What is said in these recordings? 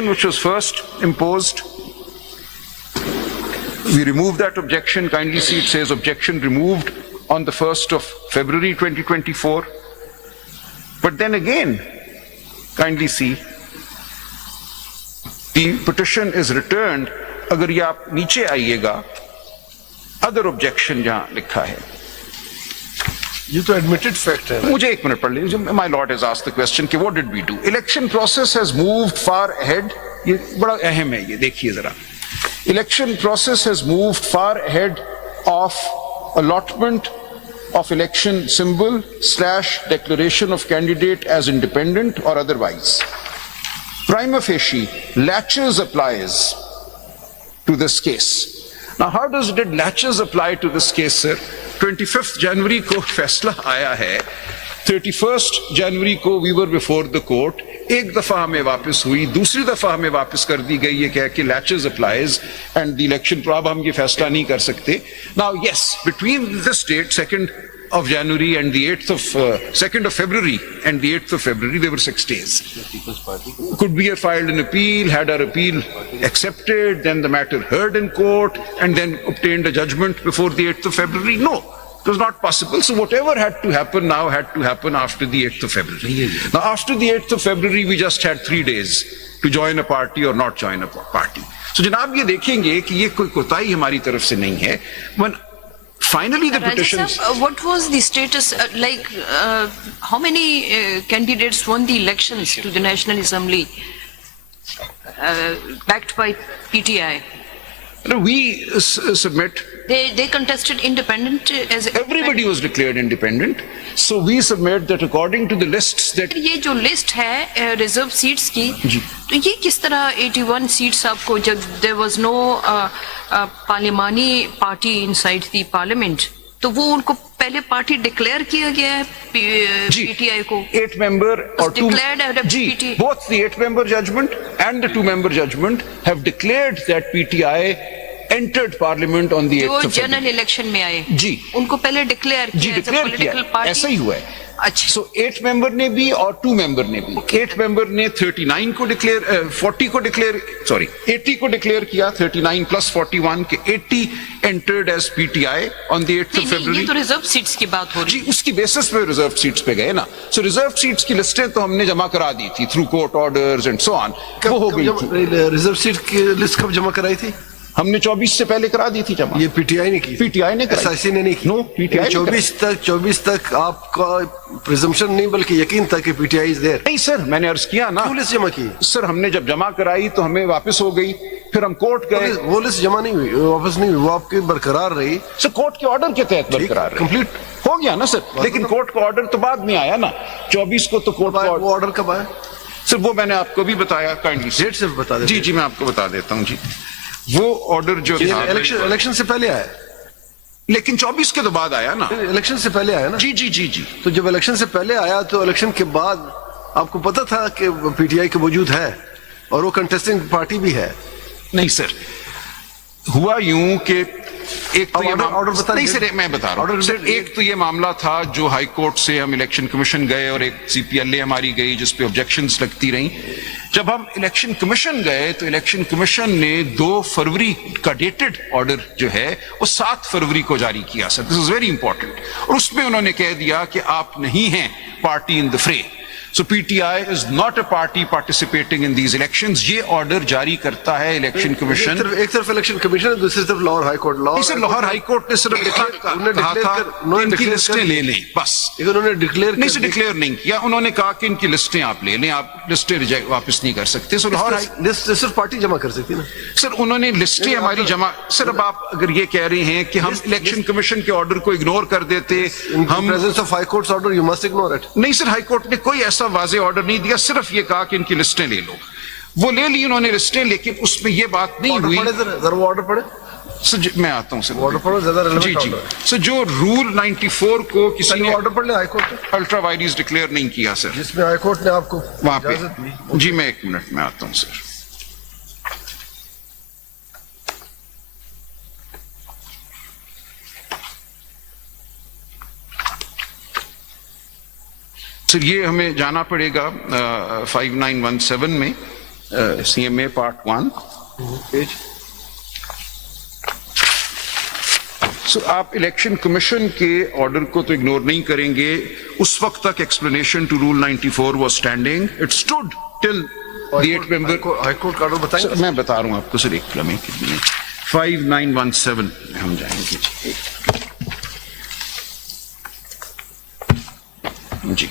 which was first imposed. We removed that objection. Kindly see it says objection removed on the 1st of February 2024. But then again, kindly see, the petition is returned. अगर ये आप नीचे आइएगा, other objection जहाँ लिखा है. ये तो admitted fact है. मुझे एक मिनट पढ़ लीजिए. My lord has asked the question कि what did we do? Election process has moved far ahead. ये बड़ा अहम है, ये देखिए जरा. Election process has moved far ahead of allotment of election symbol / declaration of candidate as independent or otherwise. Prima facie, laches applies to this case. Now, how did laches apply to this case, sir? 25th January को फैसला आया है. 31st January को we were before the court. एक दफा हमें वापस हुई, दूसरी दफा हमें वापस कर दी गई, ये कह के laches applies and the election पर अब हम ये फैसला नहीं कर सकते. Now, yes, between this date, 2nd of January and the 2nd of February and the 8th of February, there were 6 days. Could we have filed an appeal, had our appeal accepted, then the matter heard in court, and then obtained a judgment before the 8th of February? No, it was not possible. So whatever had to happen now had to happen after the 8th of February. Now, after the 8th of February, we just had 3 days to join a party or not join a party. So, जनाब ये देखेंगे कि ये कोई कोताही हमारी तरफ से नहीं है. When finally the petitions... what was the status, how many candidates won the elections to the National Assembly backed by PTI? We submit... They contested independent as... Everybody was declared independent. So we submit that according to the lists that... ये जो list है reserve seats की, तो ये किस तरह 81 seats आपको, जब there was no पार्लिमानी party inside the parliament, तो वो उनको पहले पार्टी डिक्लेयर किया गया है PTI को? 8 member or 2... PTI. Both the 8-member judgment and the 2-member judgment have declared that PTI entered parliament on the 8th of February. General election में आए जी, उनको पहले डिक्लेयर किया एज अ पॉलिटिकल पार्टी. ऐसा ही हुआ है. अच्छा. So 8 member ने भी और 2 member ने भी. 8 member ने 39 को डिक्लेयर 40 को डिक्लेयर 80 को डिक्लेयर किया. 39 plus 41 के 80 entered as PTI on the 8th of February. ये तो रिजर्व सीट्स की बात हो रही है. जी, उसकी बेसिस पे रिजर्व सीट्स पे गए ना. So रिजर्व सीट्स की लिस्टें तो हमने जमा करा दी थी through court orders and so on. वो हो गई थी. रिजर्व सीट की लिस्ट कब जमा कराई थी? हमने 24 से पहले करा दी थी जमा. ये पीटीआई ने की? पीटीआई ने कराई. एसआईसी ने नहीं की? नो, पीटीआई 24 तक आपका प्रिजम्पशन नहीं बल्कि यकीन था कि पीटीआई इज देयर. नहीं सर, मैंने अर्ज किया ना. क्यों लिस्ट जमा की? सर, हमने जब जमा कराई तो हमें वापस हो गई, फिर हम कोर्ट गए. वो लिस्ट जमा नहीं हुई, वापस नहीं हुई, वो आपकी बरकरार रही. सर, कोर्ट के ऑर्डर के तहत बरकरार रही. कंप्लीट हो गया ना सर. लेकिन कोर्ट का ऑर्डर तो बाद में आया ना. 24 को तो कोर्ट का वो ऑर्डर कब आया? सर, वो मैंने आपको भी बताया. काइंडली डेट सिर्फ बता दें. जी, मैं आपको बता देता हूँ. जी, वो ऑर्डर जो इलेक्शन से पहले आया, लेकिन 24 के तो बाद आया ना. इलेक्शन से पहले आया ना. जी. तो जब इलेक्शन से पहले आया तो इलेक्शन के बाद आपको पता था कि पीटीआई के वजूद है और वो कंटेस्टिंग पार्टी भी है? नहीं सर, हुआ यूं कि एक तो ये ऑर्डर बता. नहीं सर, मैं बता रहा हूँ सर. एक तो ये मामला था जो हाई कोर्ट से हम इलेक्शन कमीशन गए और एक CPLA हमारी गई जिस पे ऑब्जेक्शंस लगती रहीं. जब हम इलेक्शन कमीशन गए तो इलेक्शन कमीशन ने 2 फरवरी का डेटेड ऑर्डर जो है वो 7 फरवरी को जारी किया. Sir, this is very important. और उसमें उन्होंने कह दिया कि आप नहीं हैं पार्टी इन द फ्रे. So PTI is not a party participating in these elections. ये ऑर्डर जारी करता है इलेक्शन कमीशन. एक तरफ इलेक्शन कमीशन, दूसरी तरफ Lahore high court. Lahore high court ने सिर्फ कहा था इनकी लिस्टें ले लें, बस. उन्होंने डिक्लेयर नहीं, डिक्लेयर नहीं किया. उन्होंने कहा कि इनकी लिस्टें आप ले लें, आप लिस्टें रिजेक्ट वापस नहीं कर सकते. सो लाहौर लिस्ट सिर्फ पार्टी जमा कर सकती ना. सर, उन्होंने लिस्टें हमारी जमा. सर, अब आप अगर ये कह रहे हैं कि हम इलेक्शन कमीशन के ऑर्डर को इग्नोर कर देते, हम presence of high court order you must ignore it. नहीं सर, हाई कोर्ट ने कोई ऐसा वाज़ेह ऑर्डर नहीं दिया, सिर्फ ये कहा कि इनकी लिस्टें ले लो. वो ले ली उन्होंने लिस्टें, लेकिन उसमें ये बात नहीं हुई. जरा वो ऑर्डर पढ़े. सर, मैं आता हूँ सर. ऑर्डर पढ़ो, ज्यादा जी. सर, जो रूल 94 को किसी ने ऑर्डर पढ़ ले हाई कोर्ट अल्ट्रा वायरीज डिक्लेयर नहीं किया सर, जिसमें हाई कोर्ट ने आपको वहां पे. जी, मैं 1 मिनट में आता हूँ सर. सर, ये हमें जाना पड़ेगा 5917 में. CMA Part 1. Page. So, آپ الیکشن کمیشن کے آرڈر کو تو اگنور نہیں کریں گے. اس وقت تک explanation to rule 94 was standing. It stood till the 8 member. High court کا آرڈر بتائیں. میں بتا رہا ہوں آپ کو سر ایک لمحے کے لیے. 5917 میں ہم جائیں گے. جی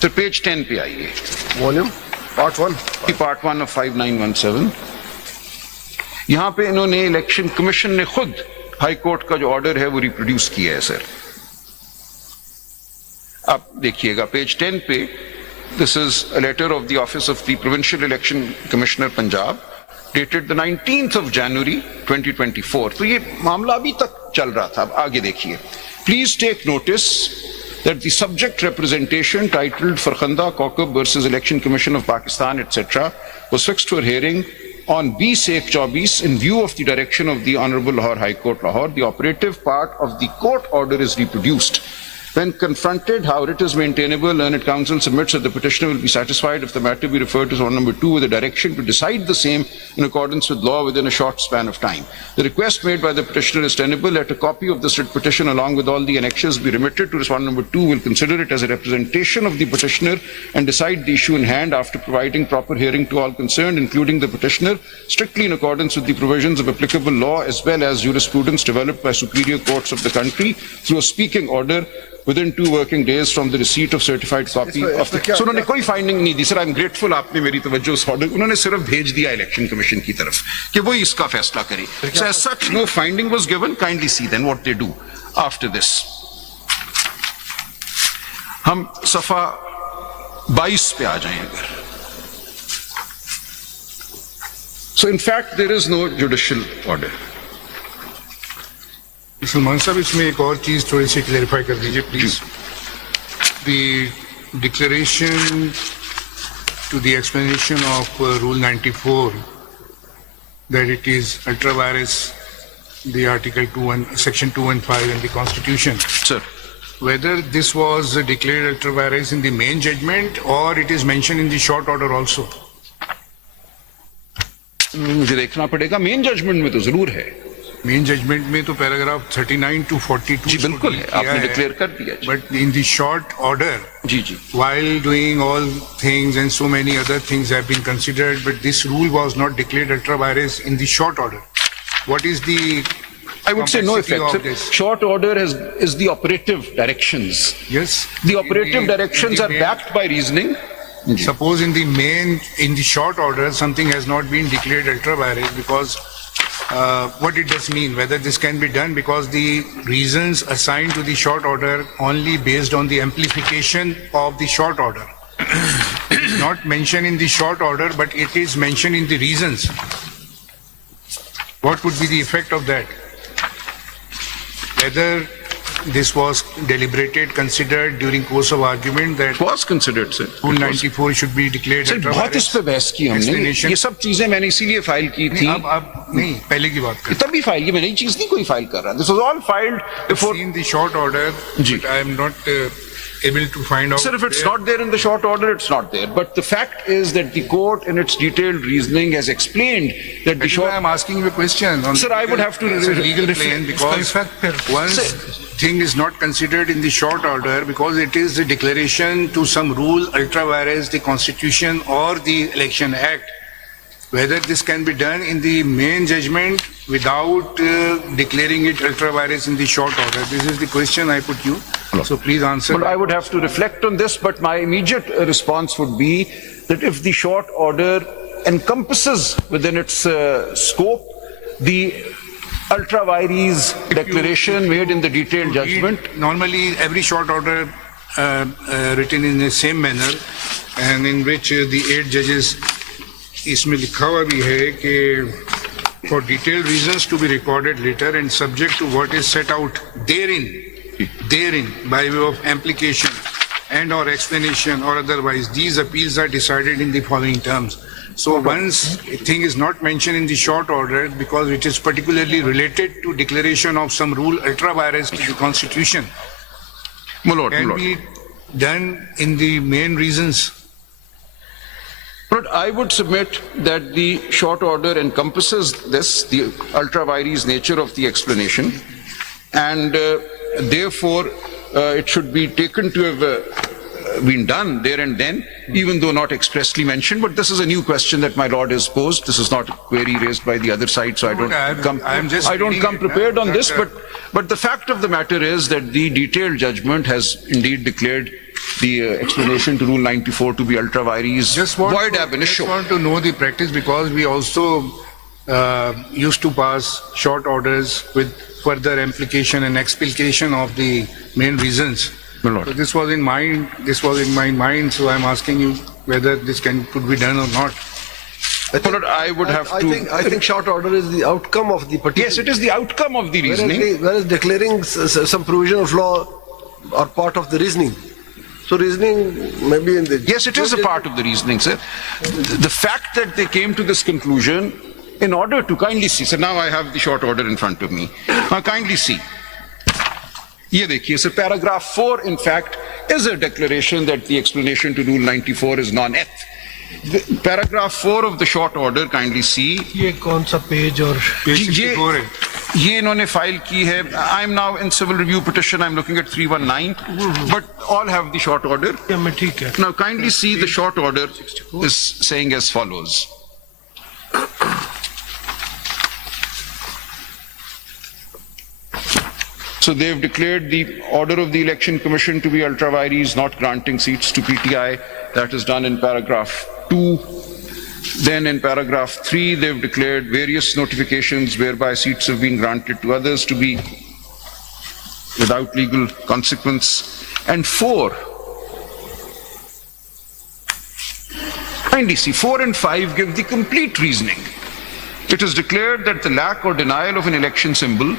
تو پیج 10 پہ آئیے. Volume part 1. Part 1 of 5917. یہاں پہ انہوں نے الیکشن کمیشن نے خود ہائی کورٹ کا جو آرڈر ہے وہ ریپروڈیوس کیا ہے سر. آپ دیکھیے گا پیج 10 پہ. This is a letter of the office of the provincial election commissioner Punjab dated the 19th of January 2024. تو یہ معاملہ ابھی تک چل رہا تھا. اب آگے دیکھیے. Please take notice that the subject representation titled Farkhanda Kaukab versus Election Commission of Pakistan, etc. was fixed for hearing on 20/24 in view of the direction of the Honorable Lahore High Court, Lahore. The operative part of the court order is reproduced. When confronted how it is maintainable, learned counsel submits that the petitioner will be satisfied if the matter be referred to Zone number 2 with a direction to decide the same in accordance with law within a short span of time. The request made by the petitioner is tenable. Let a copy of this writ petition along with all the annexes be remitted to Zone number 2. Will consider it as a representation of the petitioner and decide the issue in hand after providing proper hearing to all concerned, including the petitioner, strictly in accordance with the provisions of applicable law as well as jurisprudence developed by superior courts of the country through a speaking order within 2 working days from the receipt of certified copy of the. So انہوں نے کوئی finding نہیں دی سر. I'm grateful آپ نے میری توجہ اس order. انہوں نے صرف بھیج دیا الیکشن کمیشن کی طرف کہ وہی اس کا فیصلہ کرے. So as such no finding was given. Kindly see then what they do after this. ہم صفحہ 22 پہ آ جائیں اگر. So in fact there is no judicial order. Salman صاحب اس میں ایک اور چیز تھوڑی سی کلیریفائی کر دیجیے please. The declaration to the explanation of rule 94 that it is ultra vires the article section 215 in the constitution. Sir. Whether this was declared ultra vires in the main judgment or it is mentioned in the short order also. مجھے دیکھنا پڑے گا. مین judgment میں تو ضرور ہے. مین judgment میں تو paragraph 39 to 42 جی بالکل ہے. آپ نے ڈکلیئر کر دیا. But in the short order جی جی while doing all things and so many other things have been considered, but this rule was not declared ultra vires in the short order. What is the I would say no complexity effect. of this? Short order is the operative directions. Yes. The operative directions are backed by reasoning. Suppose in the short order something has not been declared ultra vires because what it does mean, whether this can be done because the reasons assigned to the short order only based on the amplification of the short order. It is not mentioned in the short order, but it is mentioned in the reasons. What would be the effect of that? Whether this was deliberated, considered during course of argument that Was considered, sir. Rule 94 should be declared sir ultra بہت اس پہ vires. بحث کی ہم نے. Explanation. یہ سب چیزیں میں نے اسی لیے فائل کی تھی. اب نہیں پہلے کی بات کریں. تبھی فائل کی. میں نئی چیز نہیں کوئی فائل کر رہا. This was all filed before. In the short order, G. but I am not able to find out. Sir, if it's where- not there in the short order, it's not there. But the fact is that the court in its detailed reasoning has explained that the That is why short. I am asking you a question. On Sir, I would have to it's a legal reflect- plane because once thing is not considered in the short order because it is a declaration to some rule ultra vires the Constitution or the Election Act. Whether this can be done in the main judgment without declaring it ultra vires in the short order. This is the question I put you. So please answer. Well, I would have to reflect on this, but my immediate response would be that if the short order encompasses within its scope the ultra vires declaration made in the detailed judgment. Normally, every short order written in the same manner, and in which the 8 judges, اس میں لکھا ہوا بھی ہے کہ for detailed reasons to be recorded later and subject to what is set out therein by way of application and or explanation or otherwise, these appeals are decided in the following terms. So once a thing is not mentioned in the short order because it is particularly related to declaration of some rule ultra vires to the Constitution, My lord, my can lord. be done in the main reasons. But I would submit that the short order encompasses this, the ultra vires nature of the explanation, and therefore it should be taken to have been done there and then, even though not expressly mentioned. But this is a new question that my lord has posed. This is not a query raised by the other side, so I don't I'm just I don't reading come it, prepared on this. Doctor. But the fact of the matter is that the detailed judgment has indeed declared the explanation to Rule 94 to be ultra vires void ab initio. Just want to know the practice because we also used to pass short orders with further implication and explication of the main reasons. My lord. So this was in my mind. So I'm asking you whether this could be done or not. My lord, I would have to. I think short order is the outcome of the petition. Yes, it is the outcome of the reasoning. Whereas declaring some provision of law are part of the reasoning. So reasoning maybe in the... Yes, it is a part of the reasoning, sir. The fact that they came to this conclusion in order to kindly see. So now I have the short order in front of me. Now kindly see. Ye dekhiye, so paragraph 4 in fact is a declaration that the explanation to Rule 94 is non-eth. Paragraph 4 of the short order, kindly see. ये कौन सा page और ये इन्होंने file की है. I am now in civil review petition. I am looking at 319, but all have the short order. मैं ठीक है. Now kindly see the short order is saying as follows. So they have declared the order of the Election Commission to be ultra vires, not granting seats to PTI. That is done in paragraph 2. Then in paragraph 3, they've declared various notifications whereby seats have been granted to others to be without legal consequence. And 4, kindly see, 4 and 5 give the complete reasoning. It is declared that the lack or denial of an election symbol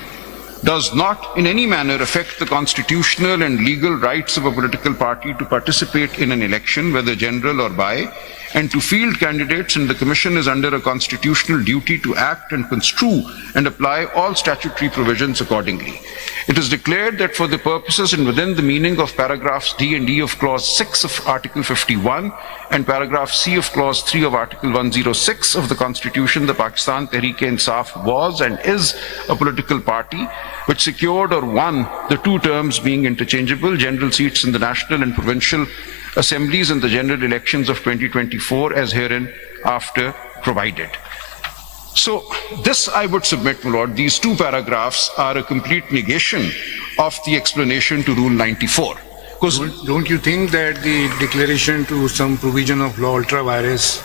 does not in any manner affect the constitutional and legal rights of a political party to participate in an election, whether general or by, and to field candidates, and the Commission is under a constitutional duty to act and construe and apply all statutory provisions accordingly. It is declared that for the purposes and within the meaning of paragraphs D and E of clause 6 of Article 51 and paragraph C of clause 3 of Article 106 of the Constitution, the Pakistan Tehreek-e-Insaf was and is a political party which secured or won the 2 terms being interchangeable, general seats in the national and provincial assemblies in the general elections of 2024 as herein after provided. So this I would submit, my lord, these 2 paragraphs are a complete negation of the explanation to Rule 94. Because Don't you think that the declaration to some provision of law ultra vires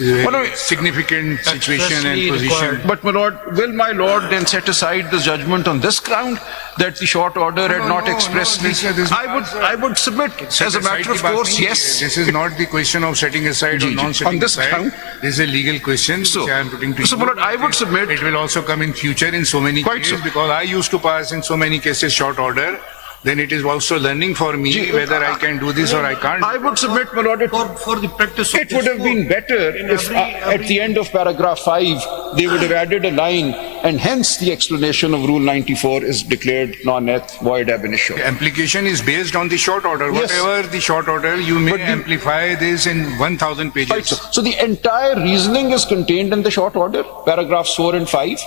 is a very significant situation and Expressly position? required. But my lord, will my lord then set aside this judgment on this ground that the short order had not expressly? I would submit as a matter of course, yes. This is not the question of setting aside or Ji, ji. non-setting On this aside. ground. This is a legal question So- which I am putting to so, you. but I would submit- It will also come in future in so many Quite cases so. because I used to pass in so many cases short order. Then it is also learning for me Ji, whether I can do this or I can't. I would submit, my lord, for the practice of it would have been better if at the end of paragraph 5 they would have added a line and hence the explanation of Rule 94 is declared non-eth void ab initio. Application is based on the short order. Yes. Whatever the short order, you may But the- amplify this in 1,000 Right, pages. so the entire reasoning is contained in the short order, paragraphs 4 and 5.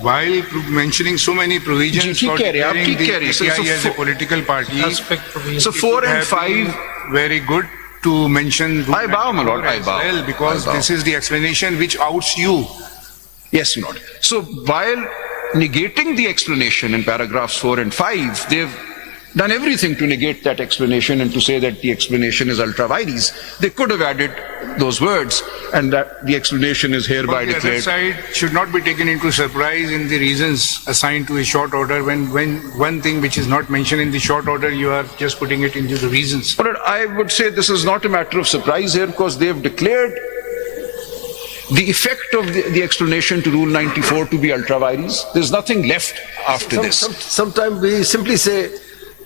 While mentioning so many provisions ji, for ठीक कह रहे हैं आप, declaring ठीक the कह रहे हैं। So- PTI so as a for- political party, aspect provision. So it 4 would and have 5, been very good to mention Rule I bow, my lord, 94 I as bow. well, because I bow. this is the explanation which outs you. yes, my lord. So while negating the explanation in paragraphs 4 and 5, they've done everything to negate that explanation and to say that the explanation is ultra vires. They could have added those words and that the explanation is hereby But the other declared. side should not be taken into surprise in the reasons assigned to a short order when one thing which is not mentioned in the short order, you are just putting it into the reasons. But I would say this is not a matter of surprise here because they've declared the effect of the explanation to Rule 94 to be ultra vires. There's nothing left after this. Sometimes we simply say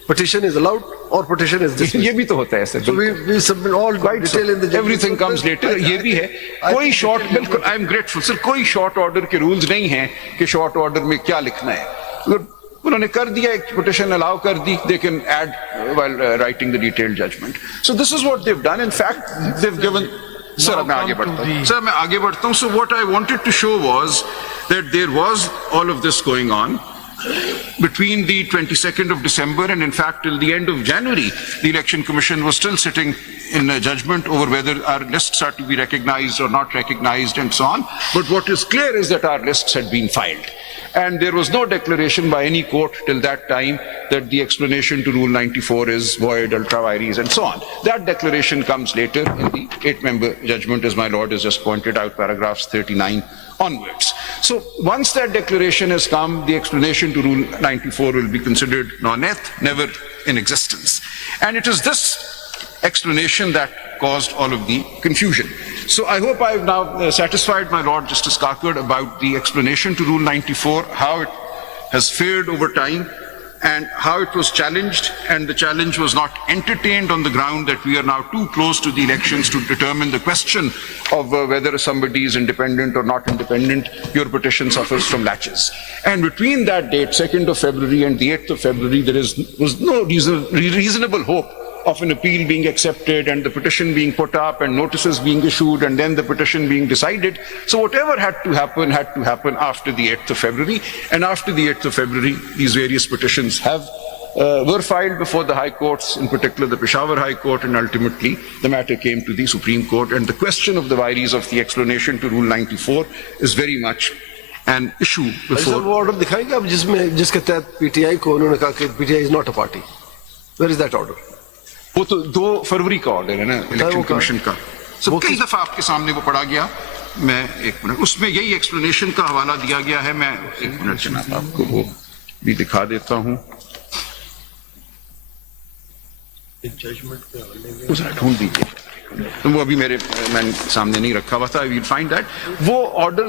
petition is allowed or petition is dismissed. یہ بھی تو ہوتا ہے سر. So we submit all detail in the judgment. Everything comes later. یہ بھی ہے کوئی short, بالکل آئی ایم گریٹفل سر, کوئی شارٹ آرڈر کے رولز نہیں ہیں کہ شارٹ آرڈر میں کیا لکھنا ہے. انہوں نے کر دیا, ایک پٹیشن الاؤ کر دی, they can add while writing the detailed judgment. So this is what they've done. In fact, they've given. Sir, میں آگے بڑھتا ہوں. Sir, میں آگے بڑھتا ہوں. So what I wanted to show was that there was all of this going on between the 22nd of December and in fact till the end of January. The Election Commission was still sitting in a judgment over whether our lists are to be recognized or not recognized and so on. But what is clear is that our lists had been filed. And there was no declaration by any court till that time that the explanation to Rule 94 is void, ultra vires, and so on. That declaration comes later in the 8-member judgment, as my lord has just pointed out, paragraphs 39 onwards. So once that declaration has come, the explanation to Rule 94 will be considered non-eth, never in existence. And it is this explanation that caused all of the confusion. So I hope I have now satisfied my Lord Justice Kakad about the explanation to Rule 94, how it has fared over time and how it was challenged, and the challenge was not entertained on the ground that we are now too close to the elections to determine the question of whether somebody is independent or not independent. Your petition suffers from laches. And between that date, 2nd of February and the 8th of February, there was no reasonable hope of an appeal being accepted and the petition being put up and notices being issued and then the petition being decided. So whatever had to happen after the 8th of February. And after the 8th of February, these various petitions were filed before the high courts, in particular the Peshawar High Court, and ultimately the matter came to the Supreme Court. And the question of the vires of the explanation to Rule 94 is very much an issue before. وہ order دکھائیں گے آپ جس کے تحت P T I کو انہوں نے کہا کہ P T I is not a party. Where is that order? وہ تو 2 فروری کا آرڈر ہے نا الیکشن کمیشن کا. سو کئی دفعہ آپ کے سامنے وہ پڑھا گیا. میں 1 منٹ, اس میں یہی ایکسپلینیشن کا حوالہ دیا گیا ہے. میں 1 منٹ جناب آپ کو وہ بھی دکھا دیتا ہوں. ڈھونڈ دیجیے, وہ ابھی میں سامنے نہیں رکھا ہوا تھا. I will find that. وہ آرڈر